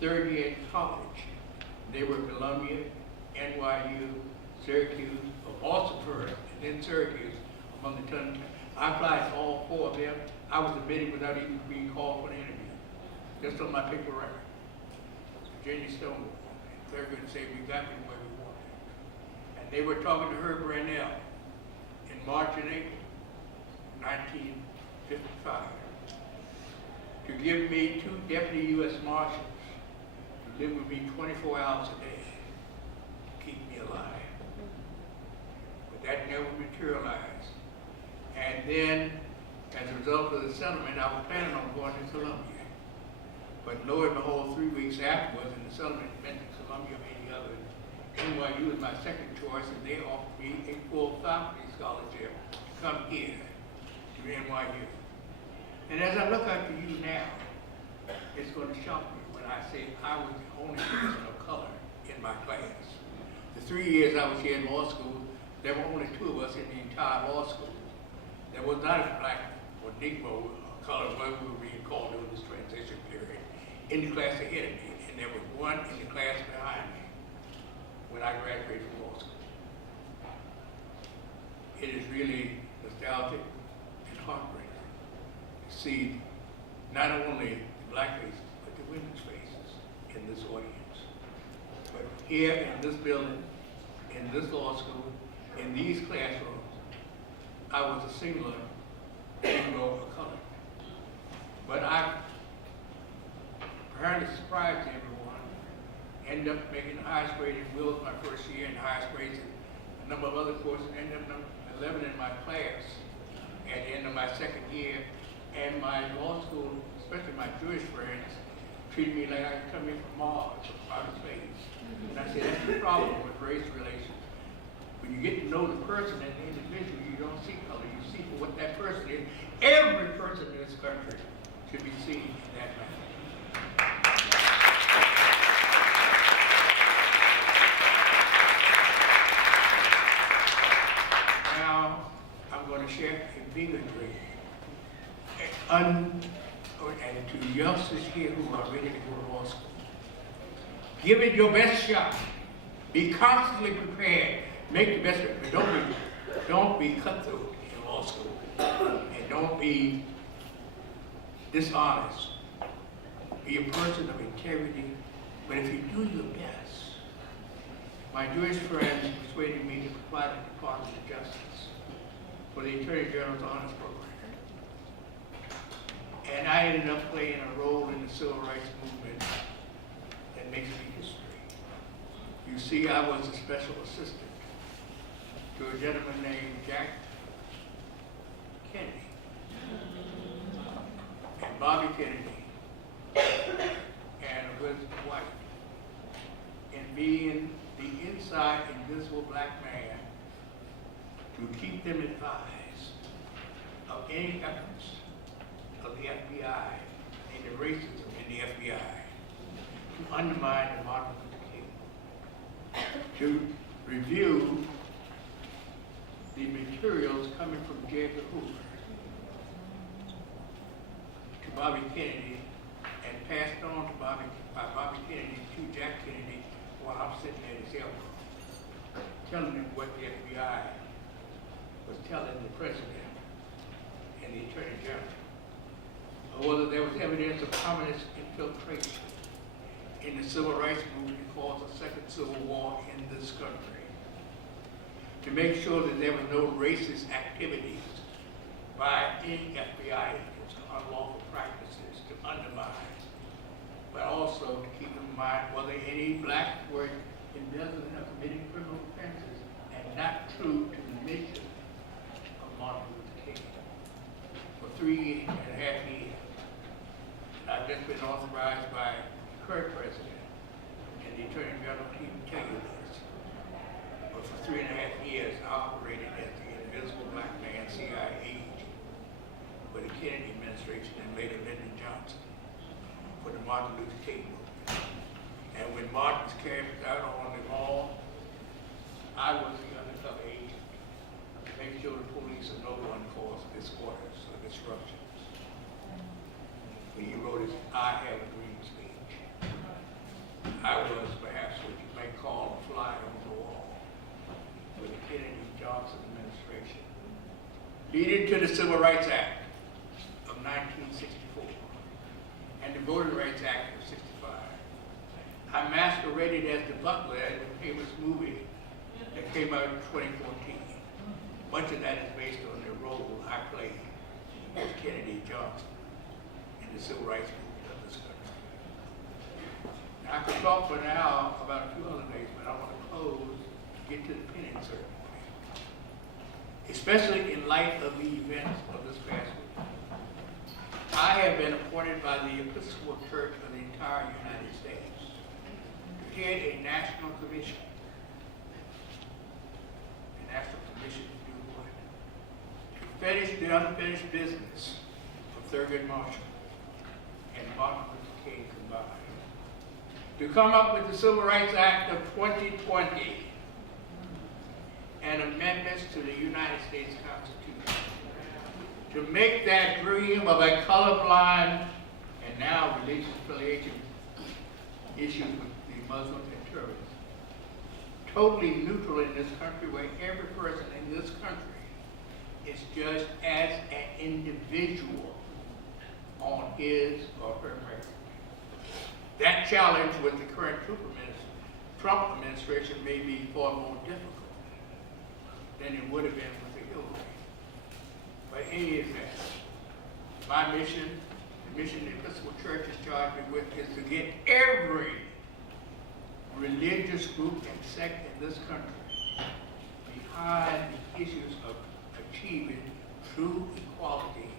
third year in college. They were Columbia, NYU, Syracuse, Boston first, and then Syracuse among the 10. I applied to all 4 of them. I was admitted without even being called for an interview, just on my paper record. Virginia Stone, they're going to say we got them where we wanted. And they were talking to her, Burnett, in March and April 1955, to give me 2 deputy U.S. Marshals to live with me 24 hours a day, to keep me alive. But that never materialized. And then, as a result of the settlement, I was planning on going to Columbia. But lo and behold, 3 weeks afterwards, and the settlement meant that Columbia or any other, NYU was my second choice, and they offered me a full faculty scholarship to come here to NYU. And as I look at you now, it's going to shock me when I say I was the only person of color in my class. The 3 years I was here in law school, there were only 2 of us in the entire law school. There was not a black or Negro color, what we were being called during this transition period, in the class ahead of me, and there was 1 in the class behind me when I graduated from law school. It is really nostalgic and heartbreaking to see not only the black faces, but the women's faces in this audience. But here in this building, in this law school, in these classrooms, I was a singular Negro of color. But I apparently surprised everyone, ended up making the highest grade in Wills my first year, and the highest grades in a number of other courses, ended up number 11 in my class at the end of my second year. And my law school, especially my Jewish friends, treated me like I come in from Mars or outer space. And I said, that's the problem with race relations. When you get to know the person and the individual, you don't see color, you see for what that person is. Every person in this country should be seen in that manner. Now, I'm going to share a bigger dream. And to youngsters here who are ready to go to law school, give it your best shot. Be constantly prepared. Make the best of it, but don't be cutthroat in law school, and don't be dishonest. Be a person of integrity, but if you do your best, my Jewish friends persuaded me to apply to the Department of Justice for the Attorney General's Honors Program, and I ended up playing a role in the civil rights movement that makes me history. You see, I was a special assistant to a gentleman named Jack Kennedy and Bobby Kennedy and Elizabeth White, in being the inside invisible black man to keep them advised of any efforts of the FBI and the racism in the FBI to undermine the Martin Luther King, to review the materials coming from J. Edgar Hoover to Bobby Kennedy and passed on to by Bobby Kennedy to Jack Kennedy while I'm sitting at his elbow, telling him what the FBI was telling the president and the Attorney General, or whether there was evidence of communist infiltration in the civil rights movement that caused a second civil war in this country, to make sure that there were no racist activities by any FBI agents, unlawful practices to undermine, but also to keep in mind whether any blacks were embezzling or committing criminal offenses and not true to the mission of Martin Luther King for 3.5 years. And I've just been authorized by the current president and the Attorney General to even tell you this. But for 3.5 years, I operated as the invisible black man CIA agent for the Kennedy administration and later Lyndon Johnson for the Martin Luther King movement. And when Martin was carried out on the lawn, I was the undercover agent to make sure the police are no one cause disorders or disruptions. When he wrote his I Have a Dream speech. I was perhaps what you may call a fly on the wall with the Kennedy Johnson administration, leading to the Civil Rights Act of 1964 and the Voting Rights Act of 65. I masqueraded as the butler in the famous movie that came out in 2014. Much of that is based on the role I played as Kennedy Johnson in the civil rights movement of this country. Now, I could talk for an hour about a few other things, but I want to close, get to the pinning ceremony, especially in light of the events of this past week. I have been appointed by the Episcopal Church of the entire United States to head a national commission. A national commission to do what? To finish the unfinished business of Thurgood Marshall and Martin Luther King combined. To come up with the Civil Rights Act of 2020 and amendments to the United States Constitution. To make that dream of a colorblind and now religious affiliation issues with the Muslims and terrorists totally neutral in this country, where every person in this country is judged as an individual on his or her merit. That challenge with the current Trump administration may be far more difficult than it would have been with the Hillary. But in any event, my mission, the mission the Episcopal Church has charged me with, is to get every religious group and sect in this country behind the issues of achieving true equality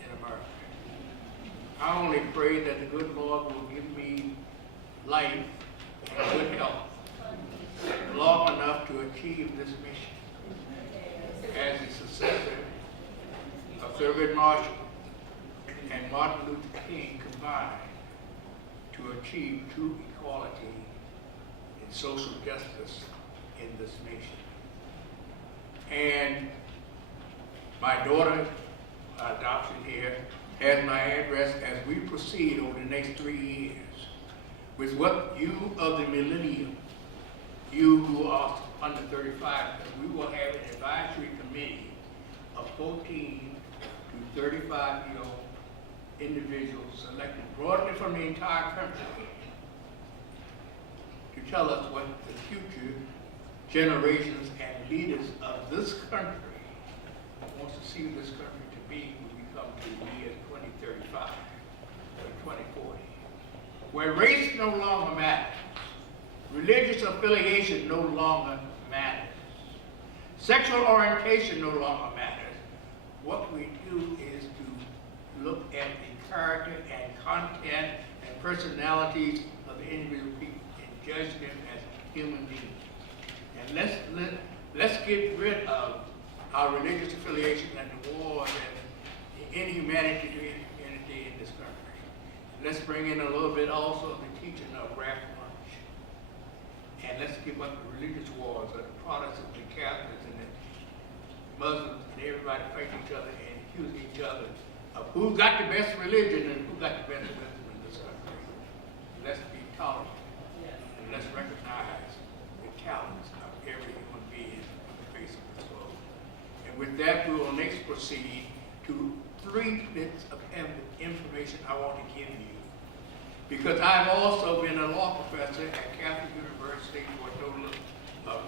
in America. I only pray that the good Lord will give me life and good health long enough to achieve this mission as the successor of Thurgood Marshall and Martin Luther King combined to achieve true equality and social justice in this nation. And my daughter, adoption here, has my address as we proceed over the next 3 years with what you of the millennium, you who are under 35, we will have an advisory committee of 14 to 35-year-old individuals selected broadly from the entire country to tell us what the future generations and leaders of this country wants to see this country to be when we come to the year 2035 or 2040, where race no longer matters, religious affiliation no longer matters, sexual orientation no longer matters. What we do is to look at the character and content and personalities of the individual people and judge them as human beings. And let's get rid of our religious affiliation and the wars and the inhumanity to humanity in this country. Let's bring in a little bit also of the teaching of raft lunch. And let's give up the religious wars of the Protestants and Catholics and the Muslims and everybody fight each other and accuse each other of who got the best religion and who got the best wisdom in this country. Let's be tolerant and let's recognize the talents of every human being on the face of this globe. And with that, we will next proceed to 3 bits of information I want to give you. Because I've also been a law professor at Catholic University for a total of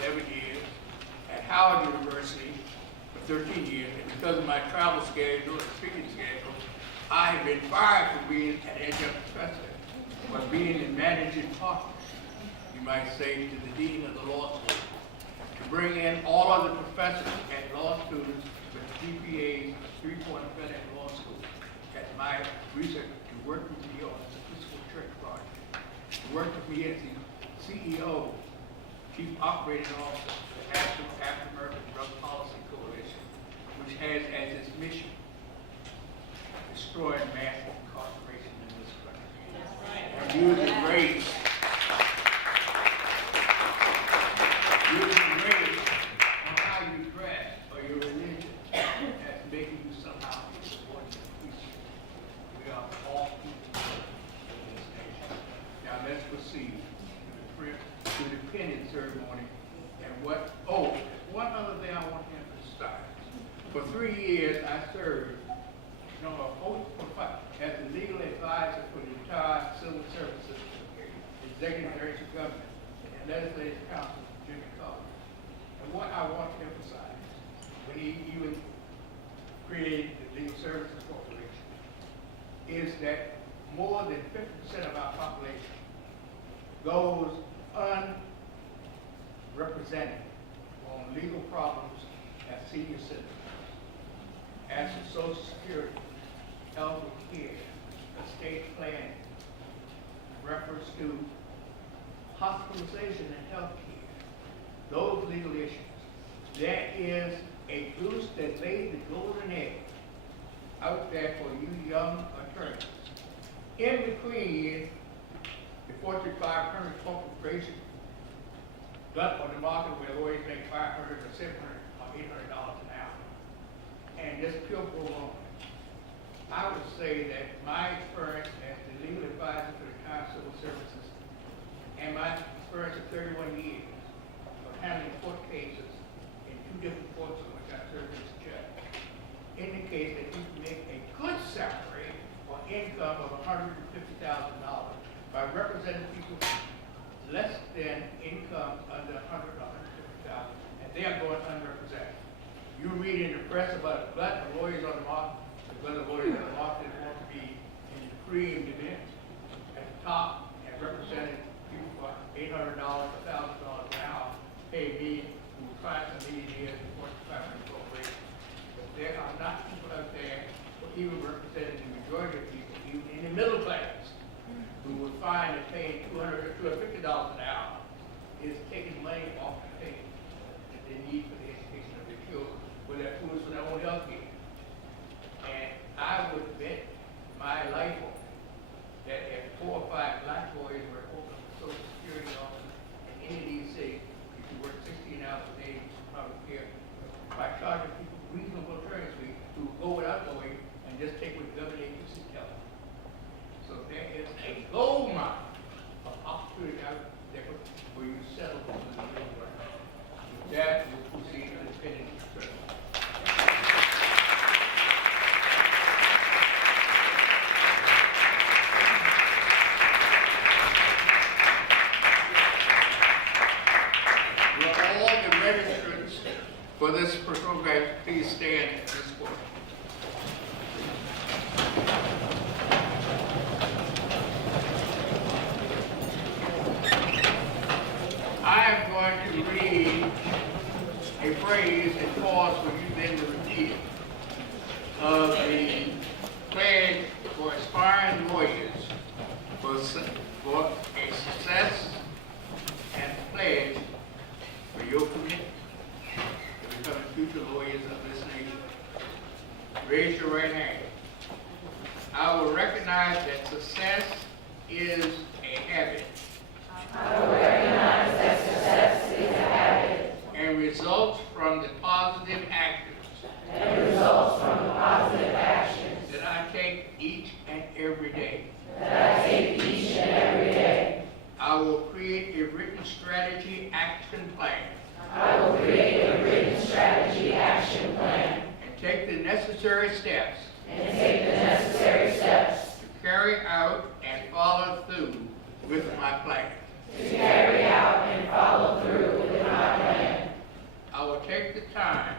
11 years, at Howard University for 13 years, and because of my travel schedule and speaking schedule, I have been fired from being an adjunct professor, but being a managing partner, you might say, to the dean of the law school, to bring in all of the professors and law students with GPAs of 3.0 at law school as my research, to work with me on the Episcopal Church project, to work with me as the CEO, Chief Operating Officer of the National African American Drug Policy Coalition, which has as its mission destroying mass incarceration in this country. And using race on how you dress or your religion as making you somehow insubordinate. We are all people in this nation. ceremony. And one other thing I want to emphasize. For 3 years, I served, as the legal advisor for the entire civil service system, executive branch of government, and legislative council of Jimmy Carter. And what I want to emphasize, when he even created the Legal Services Corporation, is that more than 50% of our population goes unrepresented on legal problems as senior citizens, as to Social Security, health care, estate planning, reference to hospitalization and health care, those legal issues. There is a goose that laid the golden egg out there for you young attorneys. In between the Fortune 500 corporation got on the market where lawyers make $500 or $700 or $800 an hour, and just pure pro bono. I would say that my experience as the legal advisor for the entire civil services and my experience of 31 years of handling court cases in 2 different courts in which I served as a judge indicates that you can make a good salary or income of $150,000 by representing people less than income under $100,000 or $150,000, and they are going unrepresented. You read in the press about a glut of lawyers on the market, the glut of lawyers on the market that want to be in the cream division at the top and representing people for $800, $1,000 an hour, pay me who tried to lead here in the Fortune 500 corporation. But there are not people out there who even representing the majority of people, even in the middle class, who would find that paying $200 or $250 an hour is taking money off the table that they need for the education of their children, with their food for their own health care. And I would bet my life on that if 4 or 5 black boys were open for Social Security office in any of these cities, if you work 16 hours a day, you should probably care by charging people reasonable attorney fees who will go without going and just take what the government agencies tell them. So there is a gold mine of opportunity out there for you to settle for the real work. With that, we'll proceed to the pending instruction. Will all the registrants for this program please stand at this point? I am going to read a phrase and pause for you then to repeat it, of the pledge for aspiring lawyers for a success and pledge for your commitment to becoming future lawyers of this nation. Raise your right hand. I will recognize that success is a habit. I will recognize that success is a habit. And results from the positive actions. That I take each and every day. I will create a written strategy action plan. And take the necessary steps. To carry out and follow through with my plan. I will take the time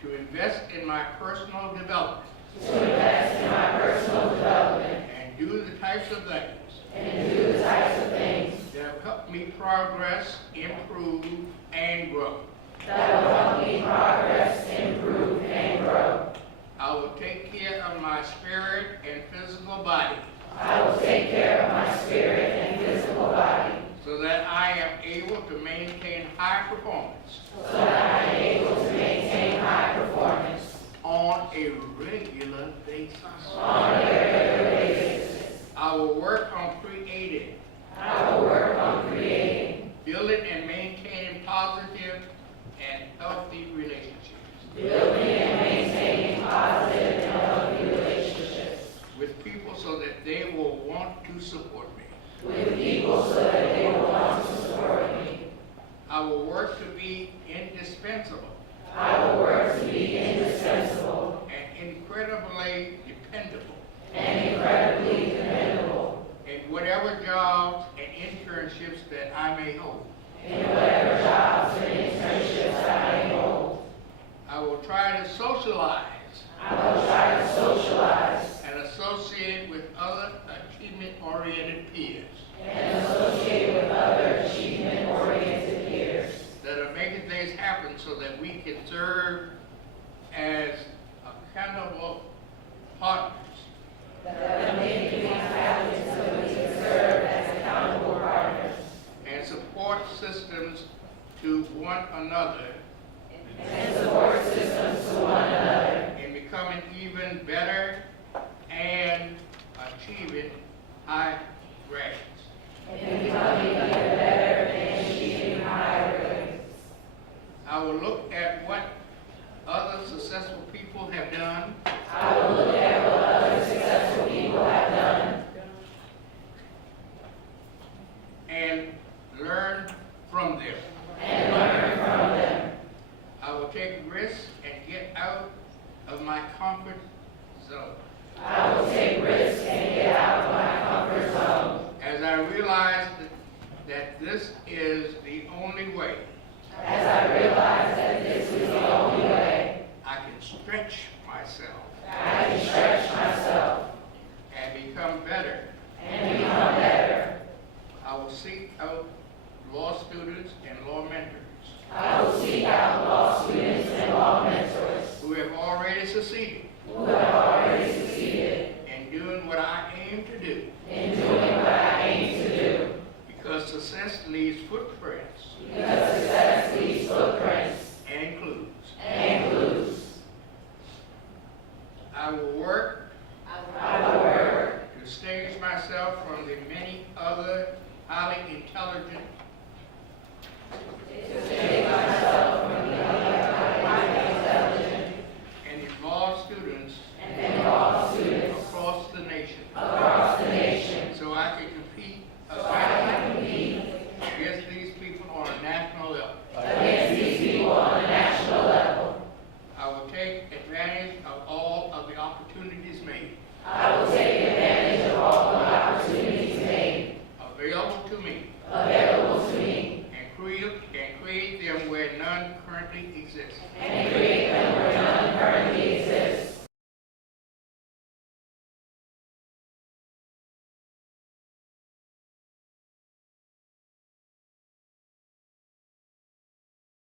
to invest in my personal development. And do the types of things that will help me progress, improve, and grow. I will take care of my spirit and physical body. So that I am able to maintain high performance. On a regular basis. I will work on creating. Building and maintaining positive and healthy relationships. With people so that they will want to support me. I will work to be indispensable I will work to be indispensable and incredibly dependable and incredibly dependable in whatever jobs and internships that I may hold. in whatever jobs or internships I may hold. I will try to socialize I will try to socialize and associate with other achievement-oriented peers and associate with other achievement-oriented peers that are making things happen so that we can serve as accountable partners that make things happen so we can serve as accountable partners and support systems to one another and support systems to one another in becoming even better and achieving high grades. and becoming even better and achieving higher grades. I will look at what other successful people have done I will look at what other successful people have done and learn from them. and learn from them. I will take risks and get out of my comfort zone I will take risks and get out of my comfort zone as I realize that this is the only way as I realize that this is the only way I can stretch myself I can stretch myself and become better. and become better. I will seek out law students and law mentors I will seek out law students and law mentors who have already succeeded who have already succeeded in doing what I aim to do, in doing what I aim to do, because success leaves footprints because success leaves footprints and clues. and clues. I will work I will work to distinguish myself from the many other highly intelligent to save myself from the other highly intelligent and involved students and law students across the nation, across the nation so I can compete so I can compete against these people on a national level. against these people on a national level. I will take advantage of all of the opportunities made I will take advantage of all the opportunities made available to me available to me and create them where none currently exist. and create them where none